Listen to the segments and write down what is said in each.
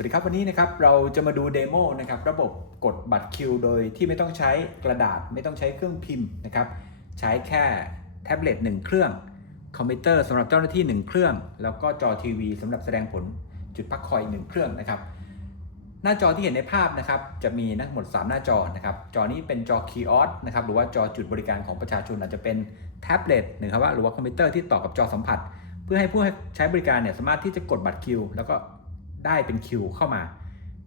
วัสดีครับ วันนี้นะครับเราจะมาดูเดโมนะครับระบบกดบัตรคิว โดยที่ไม่ต้องใช้กระดาษไม่ต้องใช้เครื่องพิมพ์นะครับใช้แค่แท็บเล็ต1เครื่องคอมพิวเตอร์สำหรับเจ้าหน้าที่ 1 เครื่อง แล้วก็จอทีวีสำหรับแสดงผลจุดพักคอย 1 เครื่องนะครับหน้าจอที่เห็นในภาพนะครับจะมีทั้งหมด 3 หน้าจอนะครับจอนี้เป็นจอคีย์ออสนะครับหรือว่าจอจุดบริการของประชาชนอาจจะเป็นแท็บเล็ตนะครับว่าหรือว่าคอมพิวเตอร์ที่ต่อกับจอสัมผัส เพื่อให้ผู้ใช้บริการเนี่ยสามารถที่จะกดบัตรคิว แล้วก็ ได้เป็นคิวเข้ามา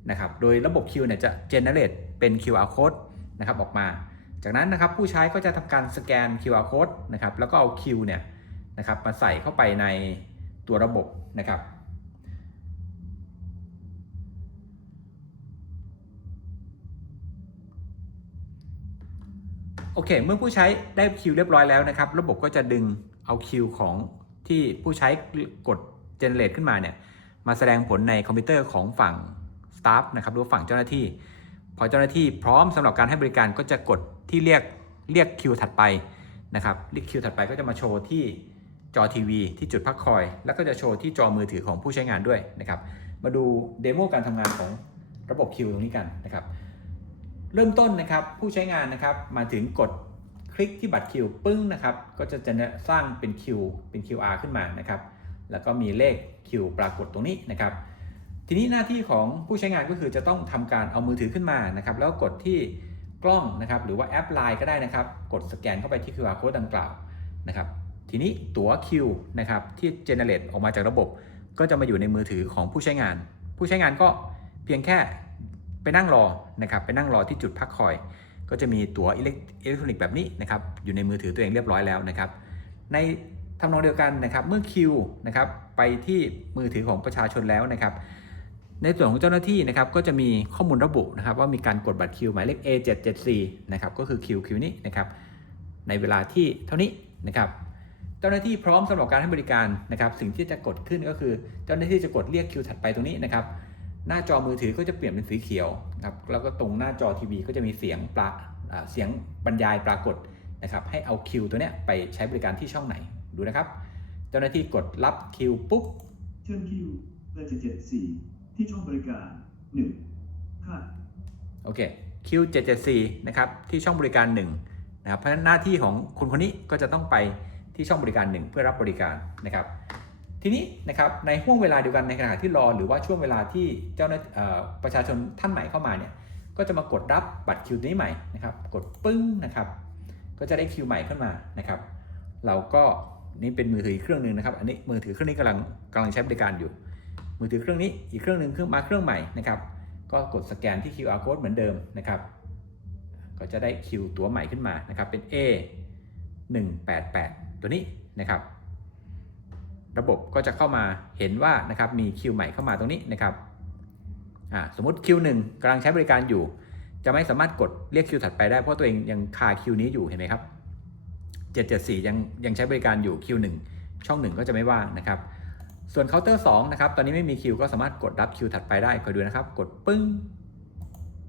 นะครับ โดยระบบคิวเนี่ยจะ generate เป็น QR code นะครับออกมา จากนั้นนะครับผู้ใช้ก็จะทำการสแกน QR code นะครับแล้วก็เอาคิวเนี่ยนะครับมาใส่เข้าไปในตัวระบบนะครับโอเค เมื่อผู้ใช้ได้คิวเรียบร้อยแล้วนะครับ ระบบก็จะดึงเอาคิวของที่ผู้ใช้กด generate ขึ้นมาเนี่ย มาแสดงผลในคอมพิวเตอร์ของฝั่ง staff นะครับหรือฝั่งเจ้าหน้าที่ พอเจ้าหน้าที่พร้อมสำหรับการให้บริการก็จะกดที่เรียกเรียกคิวถัดไปนะครับเรียกคิวถัดไปก็จะมาโชว์ที่จอทีวีที่จุดพักคอย แล้วก็จะโชว์ที่จอมือถือของผู้ใช้งานด้วยนะครับ มาดูเดโมการทำงานของระบบคิวตรงนี้กันนะครับ เริ่มต้นนะครับผู้ใช้งานนะครับมาถึงกดคลิกที่บัตรคิวปึ้งนะครับ ก็จะจะสร้างเป็นคิวเป็น QR ขึ้นมานะครับ แล้วก็มีเลขคิวปรากฏตรงนี้นะครับ ทีนี้หน้าที่ของผู้ใช้งานก็คือจะต้องทำการเอามือถือขึ้นมานะครับ แล้วกดที่กล้องนะครับหรือว่าแอป Line ก็ได้นะครับ กดสแกนเข้าไปที่ QR code ดังกล่าวนะครับ ทีนี้ตั๋วคิวนะครับที่ generate ออกมาจากระบบ ก็จะมาอยู่ในมือถือของผู้ใช้งาน ผู้ใช้งานก็เพียงแค่ไปนั่งรอนะครับไปนั่งรอที่จุดพักคอย ก็จะมีตั๋วอิเล็กทรอนิกส์แบบนี้นะครับอยู่ในมือถือตัวเองเรียบร้อยแล้วนะครับ ใน ทำนองเดียวกันนะครับเมื่อคิวนะครับไปที่มือถือของประชาชนแล้วนะครับในส่วนของเจ้าหน้าที่นะครับก็จะมีข้อมูลระบุนะครับว่ามีการกดบัตรคิวหมายเลข A774 นะครับก็คือคิวคิวนี้นะครับในเวลาที่เท่านี้นะครับเจ้าหน้าที่พร้อมสำหรับการให้บริการนะครับสิ่งที่จะกดขึ้นก็คือ เจ้าหน้าที่จะกดเรียกคิวถัดไปตรงนี้นะครับหน้าจอมือถือก็จะเปลี่ยนเป็นสีเขียวนะครับแล้วก็ตรงหน้าจอทีวีก็จะมีเสียงปลาอ่าเสียงบรรยายปรากฏนะครับให้เอาคิวตัวเนี้ยไปใช้บริการที่ช่องไหน ดูนะครับ เจ้าหน้าที่กดรับคิวปุ๊บเชิญคิวเลขเจ็ดสี่ที่ช่องบริการหนึ่งค่ะโอเคคิว774 นะครับ ที่ช่องบริการ 1 นะครับ เพราะฉะนั้นหน้าที่ของคนคนนี้ก็จะต้องไปที่ช่องบริการ 1 เพื่อรับบริการนะครับ ทีนี้นะครับในห่วงเวลาเดียวกันในขณะที่รอ หรือว่าช่วงเวลาที่เจ้าหน้าเอ่อประชาชนท่านใหม่เข้ามาเนี่ยก็จะมากดรับบัตรคิวนี้ใหม่นะครับ กดปึ้งนะครับ ก็จะได้คิวใหม่ขึ้นมานะครับ เราก็ นี่เป็นมือถืออีกเครื่องหนึ่งนะครับ อันนี้มือถือเครื่องนี้กำลังกำลังใช้บริการอยู่ มือถือเครื่องนี้อีกเครื่องหนึ่งเครื่องมาเครื่องใหม่นะครับ ก็กดสแกนที่ QR code เหมือนเดิมนะครับ ก็จะได้คิวตัวใหม่ขึ้นมานะครับ เป็น A 188 ตัวนี้นะครับ ระบบก็จะเข้ามาเห็นว่านะครับมีคิวใหม่เข้ามาตรงนี้นะครับอ่าสมมติคิวหนึ่งกำลังใช้บริการอยู่ จะไม่สามารถกดเรียกคิวถัดไปได้เพราะตัวเองยังคาคิวนี้อยู่เห็นไหมครับ 774 ยังยังใช้บริการอยู่คิวหนึ่งช่องหนึ่งก็จะไม่ว่างนะครับ ส่วนเคาน์เตอร์2นะครับ ตอนนี้ไม่มีคิวก็สามารถกดรับคิวถัดไปได้คอยดูนะครับ กดปึ้ง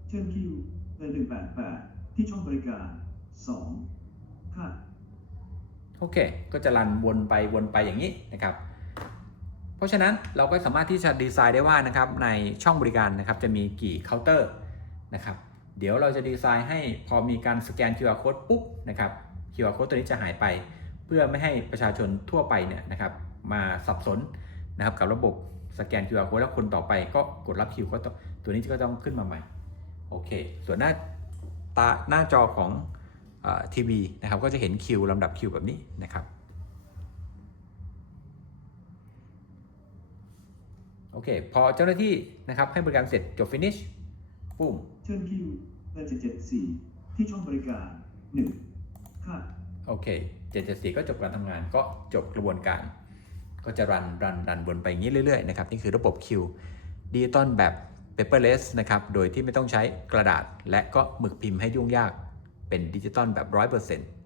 เชิญคิวเลขหนึ่งแปดแปดที่ช่องบริการสองค่ะโอเค ก็จะรันวนไปวนไปอย่างนี้นะครับเพราะฉะนั้นเราก็สามารถที่จะดีไซน์ได้ว่านะครับในช่องบริการนะครับจะมีกี่เคาน์เตอร์นะครับเดี๋ยวเราจะดีไซน์ให้พอมีการสแกน QR code ปุ๊บนะครับ QR code ตัวนี้จะหายไป เพื่อไม่ให้ประชาชนทั่วไปเนี่ยนะครับมาสับสนนะครับกับระบบสแกน QR code แล้วคนต่อไปก็กดรับคิวก็ตัวนี้ก็ต้องขึ้นมาใหม่โอเค ส่วนหน้าตาหน้าจอของทีวีนะครับก็จะเห็นคิวลำดับคิวแบบนี้นะครับโอเค พอเจ้าหน้าที่นะครับให้บริการเสร็จจบ finish ปุ่มเชิญคิวเลขเจ็ดสี่ที่ช่องบริการ โอเคเจ็ดเจ็ดสี่ก็จบการทำงานก็จบกระบวนการ ก็จะรันรันรันวนไปอย่างนี้เรื่อยๆนะครับนี่คือระบบคิวดิจิตอลแบบ paperless นะครับโดยที่ไม่ต้องใช้กระดาษ และก็หมึกพิมพ์ให้ยุ่งยากเป็นดิจิตอลแบบ 100%